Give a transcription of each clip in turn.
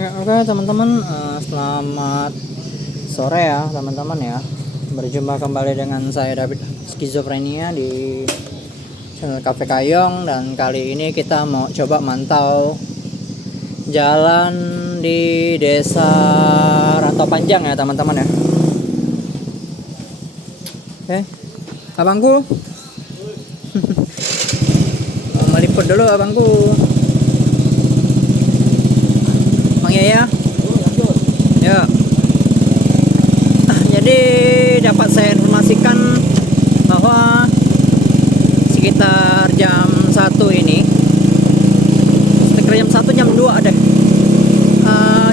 Ya, oke teman-teman, selamat sore ya teman-teman ya. Berjumpa kembali dengan saya David Skizofrenia di channel Cafe Kayong, dan kali ini kita mau coba mantau jalan di Desa Rantau Panjang ya teman-teman ya. Oke, abangku. Mau meliput dulu abangku. Ya, ya. Jadi dapat saya informasikan bahwa sekitar jam 1 ini, sekitar jam 1 jam 2 deh,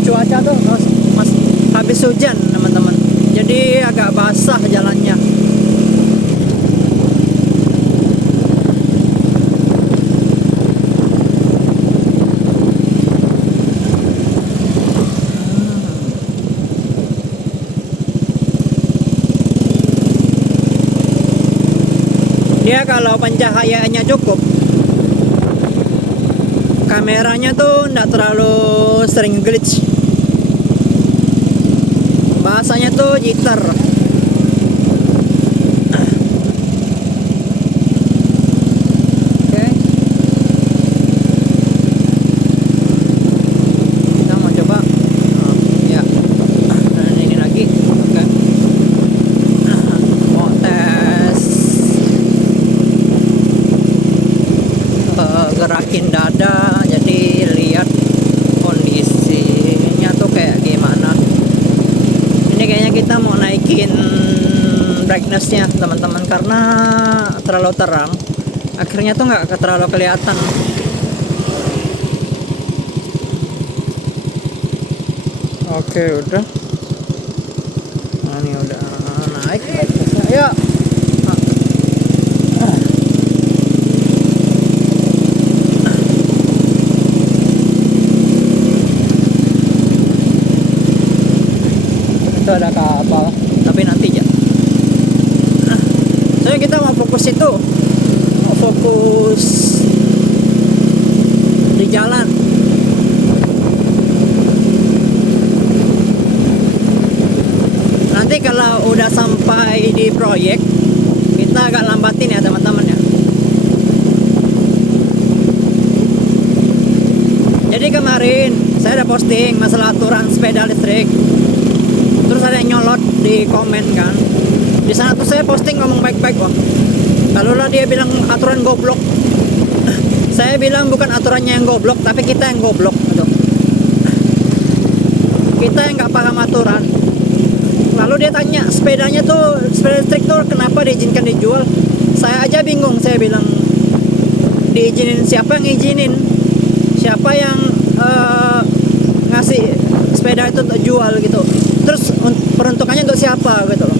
cuaca tuh masih habis hujan teman-teman, jadi agak basah jalannya. Dia kalau pencahayaannya cukup, kameranya tuh nggak terlalu sering glitch, bahasanya tuh jitter. Oke, kita mau coba ya, dan ini lagi. Oke, mau tes gerakin dada, jadi lihat kondisinya tuh kayak gimana. Ini kayaknya kita mau naikin brightnessnya teman-teman, karena terlalu terang, akhirnya tuh nggak terlalu kelihatan. Oke, udah. Nah, ini udah naik brightnessnya. Ya. Itu ada kapal, tapi nanti ya. Soalnya kita mau fokus itu, mau fokus di jalan. Nanti kalau udah sampai di proyek, kita agak lambatin ya teman-teman ya. Jadi kemarin saya ada posting masalah aturan sepeda listrik. Terus ada yang nyolot di komen kan. Di sana tuh saya posting ngomong baik-baik kok. Kalau lah dia bilang aturan goblok, saya bilang bukan aturannya yang goblok, tapi kita yang goblok gitu. Kita yang nggak paham aturan. Lalu dia tanya sepedanya tuh, sepeda listrik tuh kenapa diizinkan dijual? Saya aja bingung. Saya bilang diizinin, siapa yang izinin? Siapa yang ngasih sepeda itu untuk jual gitu? Terus peruntukannya untuk siapa gitu loh.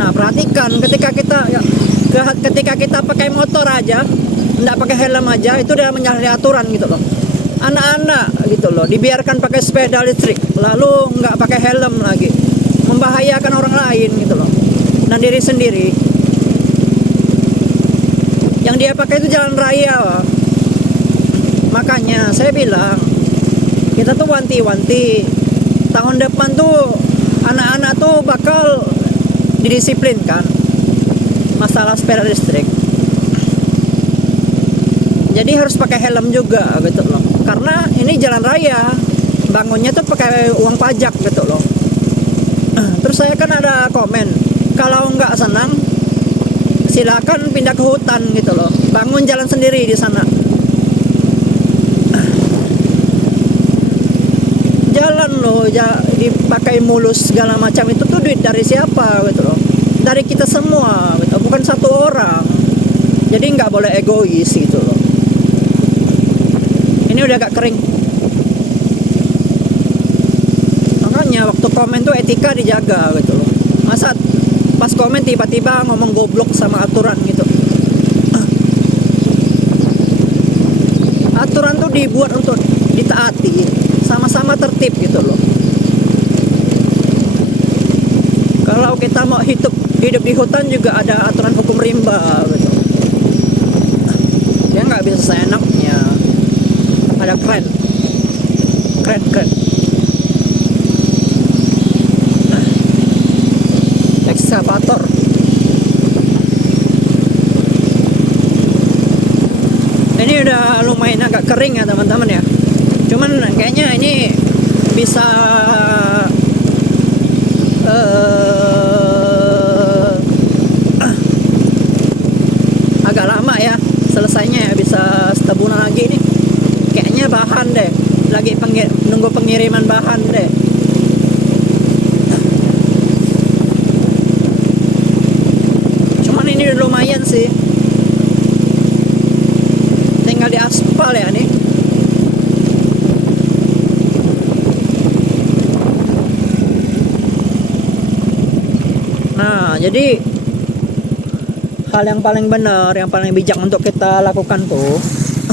Nah, perhatikan ketika kita pakai motor aja, enggak pakai helm aja, itu udah menyalahi aturan gitu loh. Anak-anak gitu loh dibiarkan pakai sepeda listrik, lalu enggak pakai helm lagi, membahayakan orang lain gitu loh, dan diri sendiri. Yang dia pakai itu jalan raya. Makanya saya bilang, kita tuh wanti-wanti, tahun depan tuh anak-anak tuh bakal didisiplinkan masalah sepeda listrik. Jadi harus pakai helm juga gitu loh. Karena ini jalan raya, bangunnya tuh pakai uang pajak gitu loh. Terus saya kan ada komen, kalau nggak senang silakan pindah ke hutan gitu loh. Bangun jalan sendiri di sana. Jalan loh dipakai mulus segala macam, itu tuh duit dari siapa gitu loh, dari kita semua gitu, bukan satu orang. Jadi nggak boleh egois gitu loh. Ini udah agak kering, makanya waktu komen tuh etika dijaga gitu loh. Masa pas komen tiba-tiba ngomong goblok sama aturan gitu. Aturan tuh dibuat untuk ditaati, sama-sama tertib gitu loh. Kalau kita mau hidup di hutan juga ada aturan hukum rimba gitu. Dia nggak bisa seenaknya. Ada keren. ini udah lumayan agak kering ya teman-teman ya. Cuman kayaknya ini bisa agak lama ya selesainya ya, bisa setabunan lagi nih. Kayaknya bahan deh, lagi nunggu pengiriman bahan deh. Cuman ini udah lumayan sih. Tinggal di aspal ya nih. Nah, jadi hal yang paling benar, yang paling bijak untuk kita lakukan tuh,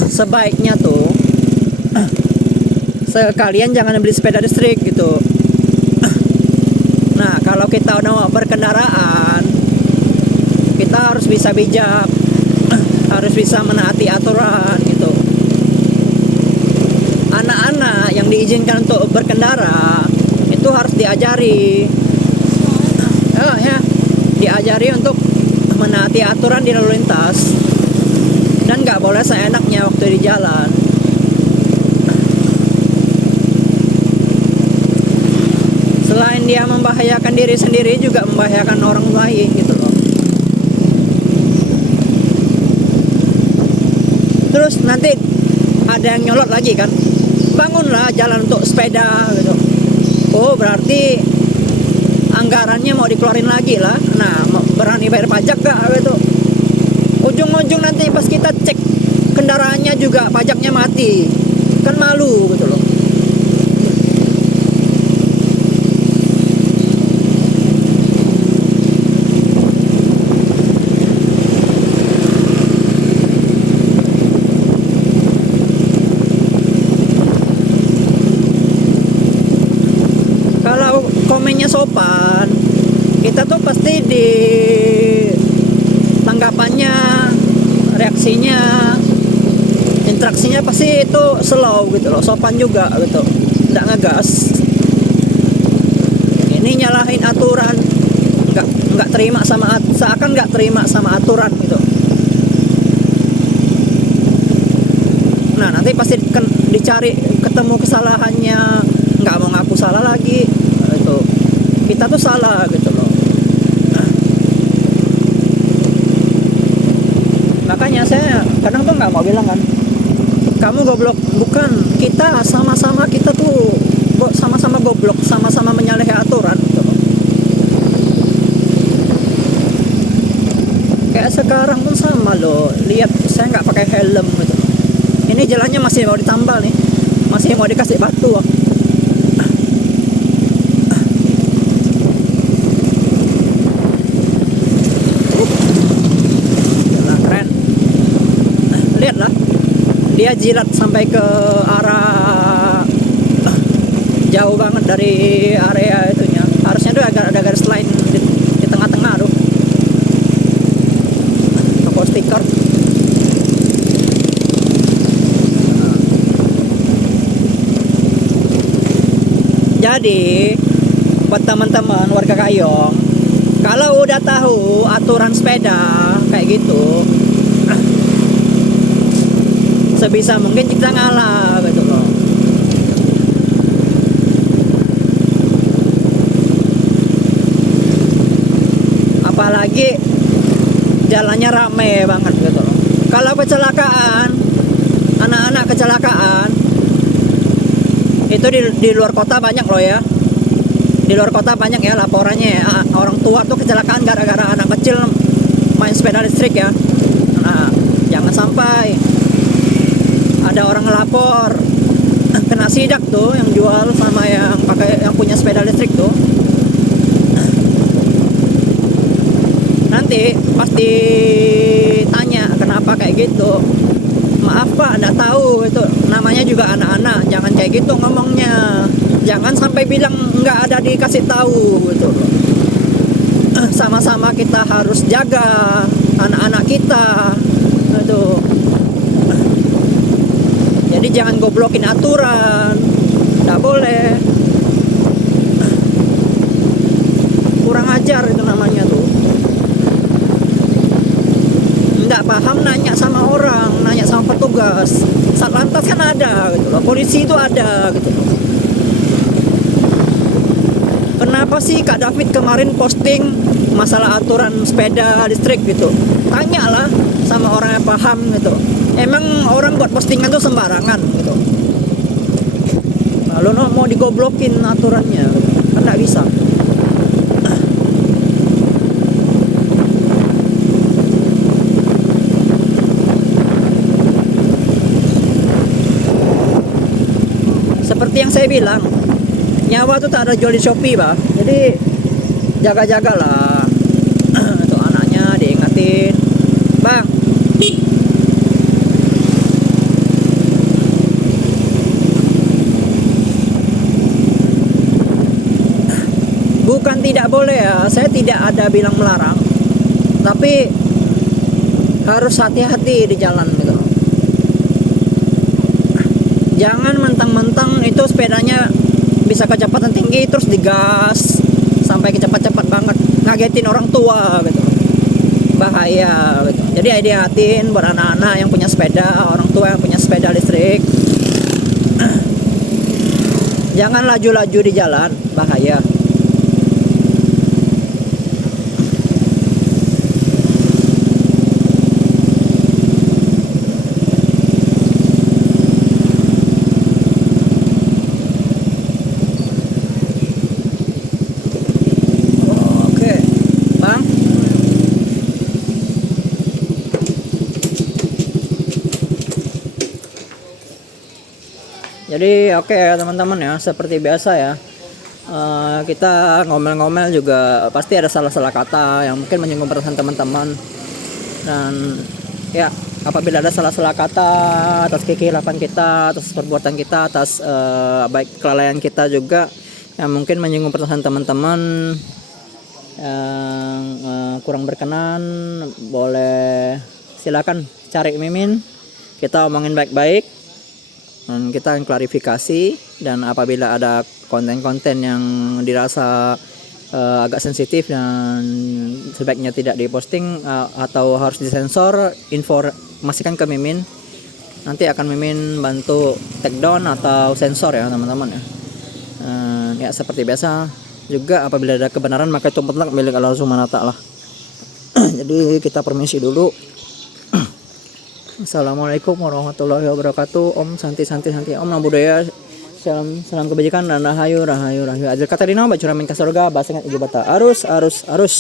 sebaiknya tuh sekalian jangan beli sepeda listrik gitu. Nah, kalau kita udah mau berkendaraan, kita harus bisa bijak, harus bisa menaati aturan gitu. Anak-anak yang diizinkan untuk berkendara itu harus diajari, diajari untuk menaati aturan di lalu lintas, dan nggak boleh seenaknya waktu di jalan. Selain dia membahayakan diri sendiri, juga membahayakan orang lain gitu loh. Terus nanti ada yang nyolot lagi kan, bangunlah jalan untuk sepeda gitu. Oh, berarti anggarannya mau dikeluarin lagi lah. Nah, berani bayar pajak gak gitu. Ujung-ujung nanti pas kita cek kendaraannya juga pajaknya mati, kan malu gitu loh. Kalau komennya sopan, kita tuh pasti di tanggapannya, reaksinya, interaksinya pasti itu slow gitu loh, sopan juga gitu, nggak ngegas. Ini nyalahin aturan, nggak terima sama, seakan nggak terima sama aturan gitu. Nah, nanti pasti dicari ketemu kesalahannya, nggak mau ngaku salah lagi gitu. Kita tuh salah gitu loh. Makanya saya kadang tuh nggak mau bilang kan, kamu goblok. Bukan, kita sama-sama, kita tuh sama-sama goblok, sama-sama menyalahi aturan gitu loh. Kayak sekarang pun sama loh, lihat saya nggak pakai helm gitu. Ini jalannya masih mau ditambal nih, masih mau dikasih batu. Dia jilat sampai ke arah jauh banget dari area itunya. Harusnya tuh ada garis line di tengah-tengah tuh. Toko stiker. Jadi buat teman-teman warga Kayong, kalau udah tahu aturan sepeda kayak gitu, sebisa mungkin kita ngalah gitu loh. Apalagi jalannya rame banget gitu loh. Kalau kecelakaan, anak-anak kecelakaan itu di luar kota banyak loh ya. Di luar kota banyak ya laporannya ya. Orang tua tuh kecelakaan gara-gara anak kecil main sepeda listrik ya. Nah, jangan sampai ada orang ngelapor kena sidak tuh yang jual sama yang yang punya sepeda listrik tuh. Nanti pasti tanya kenapa kayak gitu. Maaf Pak, enggak tahu, itu namanya juga anak-anak, jangan kayak gitu ngomongnya. Jangan sampai bilang nggak ada dikasih tahu gitu. Sama-sama kita harus jaga anak-anak kita. Aduh. Jadi jangan goblokin aturan, nggak boleh. Kurang ajar itu namanya tuh. Nggak paham nanya sama orang, nanya sama petugas. ada gitu loh, polisi itu ada gitu loh. Kenapa sih Kak David kemarin posting masalah aturan sepeda listrik gitu? Tanyalah sama orang yang paham gitu. Emang orang buat postingan tuh sembarangan gitu. Lalu mau digoblokin aturannya, kan nggak bisa. Seperti yang saya bilang, nyawa tuh tak ada jual di Shopee, Pak. Jadi jaga-jagalah. Untuk anaknya diingatin, Bang. Bukan tidak boleh ya, saya tidak ada bilang melarang, tapi harus hati-hati di jalan gitu. Jangan mentang-mentang itu sepedanya bisa kecepatan tinggi terus digas sampai cepat-cepat banget, ngagetin orang tua gitu. Bahaya gitu. Jadi hati-hatiin buat anak-anak yang punya sepeda, orang tua yang punya sepeda listrik. Jangan laju-laju di jalan, bahaya. Jadi oke ya teman-teman ya, seperti biasa ya, kita ngomel-ngomel juga pasti ada salah-salah kata yang mungkin menyinggung perasaan teman-teman. Dan ya, apabila ada salah-salah kata atas kekhilafan kita, atas perbuatan kita, atas baik kelalaian kita juga yang mungkin menyinggung perasaan teman-teman yang kurang berkenan, boleh silakan cari Mimin, kita omongin baik-baik. Dan kita akan klarifikasi, dan apabila ada konten-konten yang dirasa agak sensitif dan sebaiknya tidak diposting atau harus disensor, informasikan ke Mimin. Nanti akan Mimin bantu take down atau sensor ya teman-teman ya. Ya seperti biasa juga, apabila ada kebenaran maka itu mutlak milik Allah Subhanahu wa taala. Jadi kita permisi dulu. Assalamualaikum warahmatullahi wabarakatuh. Om Santi Santi Santi. Om Namo Buddhaya. Salam kebajikan dan rahayu rahayu rahayu. Ajar kata dina bacuramin ka surga basengat ibu bata. Arus arus arus.